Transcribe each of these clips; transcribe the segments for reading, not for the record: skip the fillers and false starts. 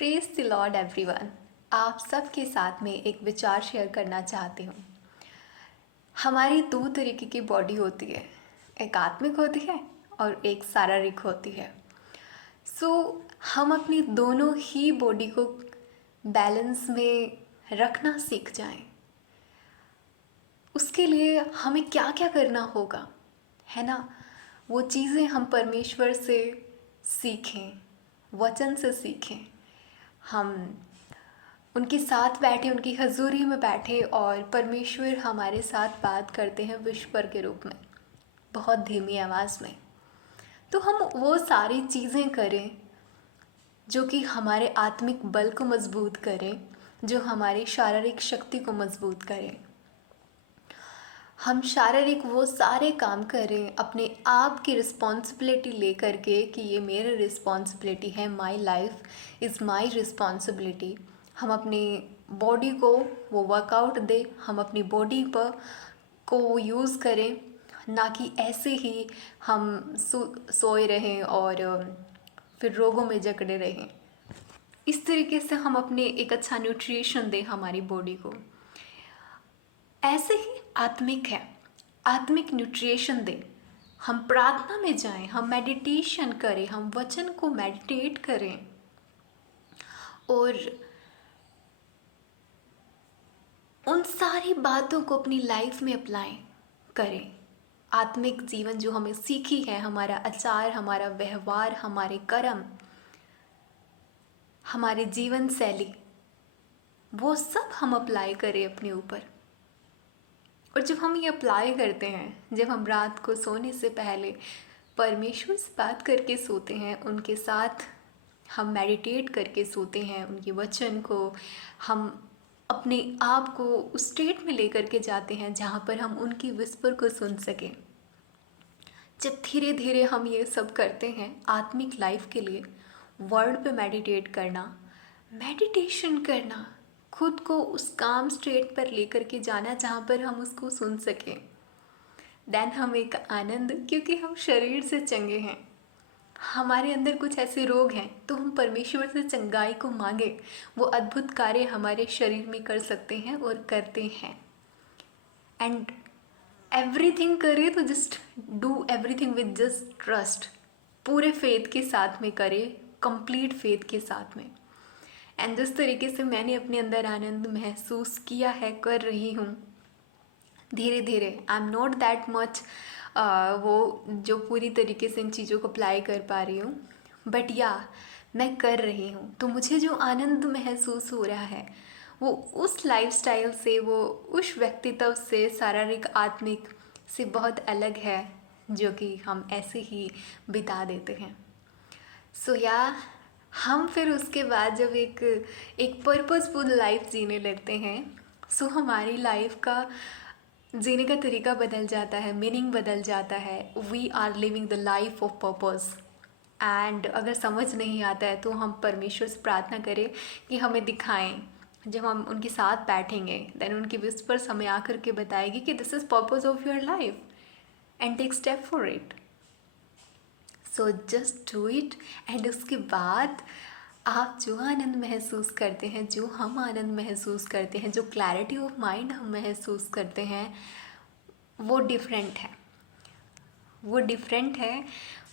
Praise the Lord everyone. आप सबके साथ में एक विचार शेयर करना चाहती हूँ। हमारी दो तरीके की बॉडी होती है, एक आत्मिक होती है और एक शारीरिक होती है। सो हम अपनी दोनों ही बॉडी को बैलेंस में रखना सीख जाएं। उसके लिए हमें क्या क्या करना होगा, है ना? वो चीज़ें हम परमेश्वर से सीखें, वचन से सीखें। हम उनके साथ बैठे, उनकी हजूरी में बैठे और परमेश्वर हमारे साथ बात करते हैं विस्पर के रूप में, बहुत धीमी आवाज़ में। तो हम वो सारी चीज़ें करें जो कि हमारे आत्मिक बल को मजबूत करें, जो हमारी शारीरिक शक्ति को मजबूत करें। हम शारीरिक वो सारे काम करें अपने आप की रिस्पॉन्सिबिलिटी ले करके कि ये मेरी रिस्पॉन्सिबिलिटी है, my life is my responsibility. हम अपनी बॉडी को वो वर्कआउट दें, हम अपनी बॉडी पर को यूज़ करें, ना कि ऐसे ही हम सोए रहें और फिर रोगों में जकड़े रहें। इस तरीके से हम अपने एक अच्छा न्यूट्रिशन दें हमारी बॉडी को। ऐसे ही आत्मिक है, आत्मिक न्यूट्रिशन दें। हम प्रार्थना में जाएं, हम मेडिटेशन करें, हम वचन को मेडिटेट करें और उन सारी बातों को अपनी लाइफ में अप्लाई करें। आत्मिक जीवन जो हमें सीखी है, हमारा आचार, हमारा व्यवहार, हमारे कर्म, हमारे जीवन शैली, वो सब हम अप्लाई करें अपने ऊपर। और जब हम ये अप्लाई करते हैं, जब हम रात को सोने से पहले परमेश्वर से बात करके सोते हैं, उनके साथ हम मेडिटेट करके सोते हैं, उनके वचन को हम अपने आप को उस स्टेट में लेकर के जाते हैं जहाँ पर हम उनकी विस्पर को सुन सकें। जब धीरे धीरे हम ये सब करते हैं आत्मिक लाइफ के लिए, वर्ड पे मेडिटेट करना, मेडिटेशन करना, खुद को उस काम स्टेट पर लेकर के जाना जहाँ पर हम उसको सुन सकें, देन हम एक आनंद, क्योंकि हम शरीर से चंगे हैं, हमारे अंदर कुछ ऐसे रोग हैं तो हम परमेश्वर से चंगाई को मांगे, वो अद्भुत कार्य हमारे शरीर में कर सकते हैं और करते हैं। एंड एवरीथिंग करें तो just do everything with just trust, पूरे फेथ के साथ में करें, कंप्लीट फेथ के साथ में। एंड जिस तरीके से मैंने अपने अंदर आनंद महसूस किया है, कर रही हूँ धीरे धीरे, I am not that much वो जो पूरी तरीके से इन चीज़ों को अप्लाई कर पा रही हूँ, बट या मैं कर रही हूँ। तो मुझे जो आनंद महसूस हो रहा है वो उस लाइफस्टाइल से, वो उस व्यक्तित्व से, शारीरिक आत्मिक से बहुत अलग है जो कि हम ऐसे ही बिता देते हैं। सो या हम फिर उसके बाद जब एक पर्पसफुल लाइफ जीने लगते हैं, सो हमारी लाइफ का जीने का तरीका बदल जाता है, मीनिंग बदल जाता है। We are living the life of purpose. And अगर समझ नहीं आता है तो हम परमेश्वर से प्रार्थना करें कि हमें दिखाएं। जब हम उनके साथ बैठेंगे देन उनकी विस्पर्स हमें आकर के बताएगी कि this is purpose of your life and take step for it. So just do it. And उसके बाद आप जो आनंद महसूस करते हैं, जो हम आनंद महसूस करते हैं, जो क्लैरिटी ऑफ माइंड हम महसूस करते हैं, वो डिफरेंट है, वो डिफरेंट है।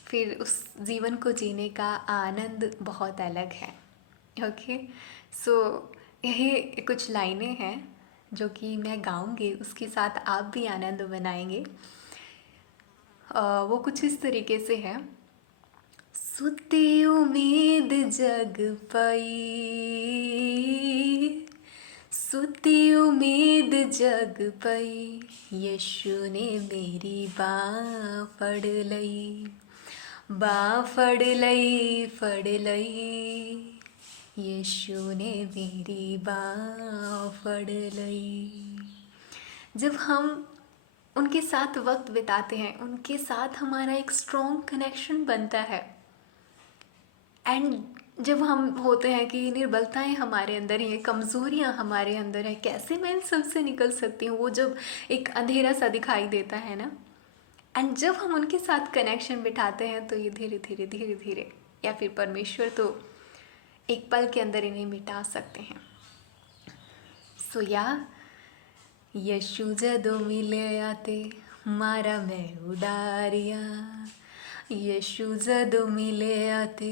फिर उस जीवन को जीने का आनंद बहुत अलग है। ओके, सो यही कुछ लाइनें हैं जो कि मैं गाऊंगी, उसके साथ आप भी आनंद मनाएंगे। वो कुछ इस तरीके से है। सुती उम्मीद जग पाई, सुती उम्मीद जग पई, यीशु ने मेरी बाँह फड़ लई, बाँह फड़ लई, फड़ लई, यीशु ने मेरी बाँह फड़ लई। जब हम उनके साथ वक्त बिताते हैं, उनके साथ हमारा एक स्ट्रॉन्ग कनेक्शन बनता है। एंड जब हम होते हैं कि निर्बलताएं हमारे अंदर हैं, कमज़ोरियां हमारे अंदर हैं, कैसे मैं इन सब से निकल सकती हूँ, वो जब एक अंधेरा सा दिखाई देता है ना, एंड जब हम उनके साथ कनेक्शन बिठाते हैं तो ये धीरे धीरे धीरे धीरे, या फिर परमेश्वर तो एक पल के अंदर इन्हें मिटा सकते हैं। सो यशु जदों मिले आते मारा मैं उडारिया, यशु जदों मिले आते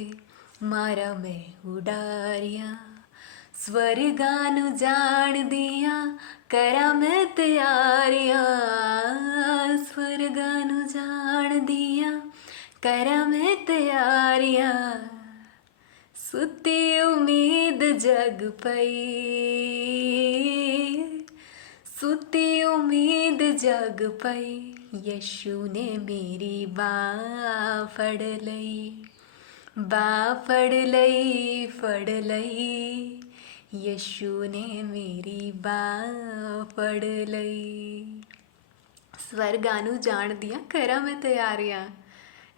मारा मैं उडारिया, स्वर्गानु जान दिया करा मैं तैयारियां, स्वर्गानु जान दिया करा मैं तैयारियां, सुती उम्मीद जग पई, सुती उम्मीद जग पई, यशु ने मेरी बांह फड़ लई, बांह फड़ लई फड़ लई, यशु ने मेरी बांह फड़ लई, स्वर्गानु जान दिया करा मैं तैयारियां,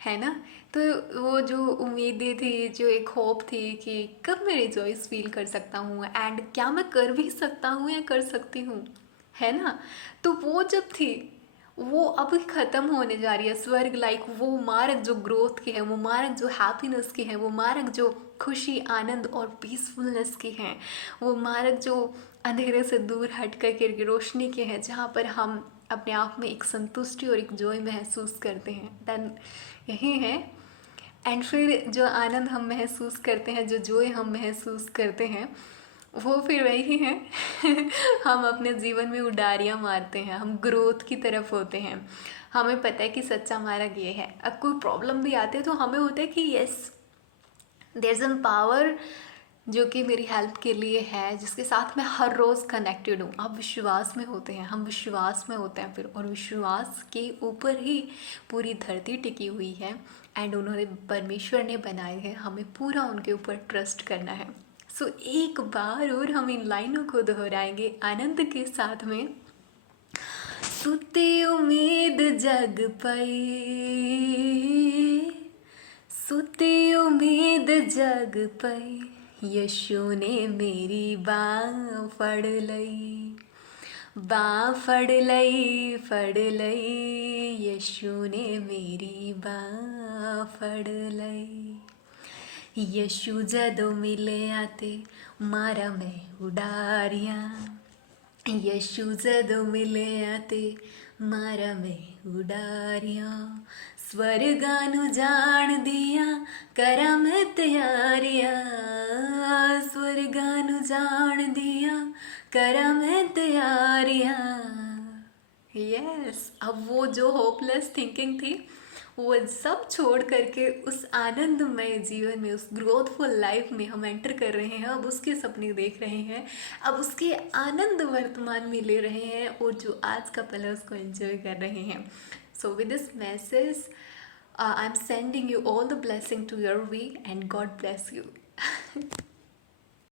है ना। तो वो जो उम्मीदें थी, जो एक होप थी कि कब मैं रिजॉइस फील कर सकता हूँ एंड क्या मैं कर भी सकता हूँ या कर सकती हूँ, है ना। तो वो जब थी वो अब ख़त्म होने जा रही है। स्वर्ग लाइक वो मार्ग जो ग्रोथ की है, वो मार्ग जो हैप्पीनेस की है, वो मार्ग जो खुशी आनंद और पीसफुलनेस की है, वो मार्ग जो अंधेरे से दूर हट कर रोशनी के हैं, जहाँ पर हम अपने आप में एक संतुष्टि और एक जॉय महसूस करते हैं। देन यही है। एंड फिर जो आनंद हम महसूस करते हैं, जो जॉय हम महसूस करते हैं, वो फिर वही है हम अपने जीवन में उडारियाँ मारते हैं, हम ग्रोथ की तरफ होते हैं। हमें पता है कि सच्चा मार्ग ये है। अब कोई प्रॉब्लम भी आते है तो हमें होता है कि yes there is an power जो कि मेरी हेल्प के लिए है, जिसके साथ मैं हर रोज़ कनेक्टेड हूँ। आप विश्वास में होते हैं, हम विश्वास में होते हैं फिर, और विश्वास के ऊपर ही पूरी धरती टिकी हुई है एंड उन्होंने परमेश्वर ने बनाए हैं, हमें पूरा उनके ऊपर ट्रस्ट करना है। सो एक बार और हम इन लाइनों को दोहराएंगे आनंद के साथ में। सुती उम्मीद जग पई, सुती उम्मीद जग पई, यशु ने मेरी बांह फड़ लई, बांह फड़ लई फड़ लई, यशु ने मेरी बांह फड़ लई, यशु जदों मिले आते मारा मैं उडारियां, यशु जदों मिले आते मारा मैं उडारियां, स्वर्गानु जान दिया करा मैं तैयारियां, स्वर्गानु जान दिया करा मैं तैयारियां। यस अब वो जो होपलेस थिंकिंग थी वो सब छोड़ करके उस आनंदमय जीवन में, उस ग्रोथफुल लाइफ में हम एंटर कर रहे हैं। अब उसके सपने देख रहे हैं, अब उसके आनंद वर्तमान में ले रहे हैं और जो आज का पल है उसको एंजॉय कर रहे हैं। So with this message I am sending you all the blessing to your way and God bless you.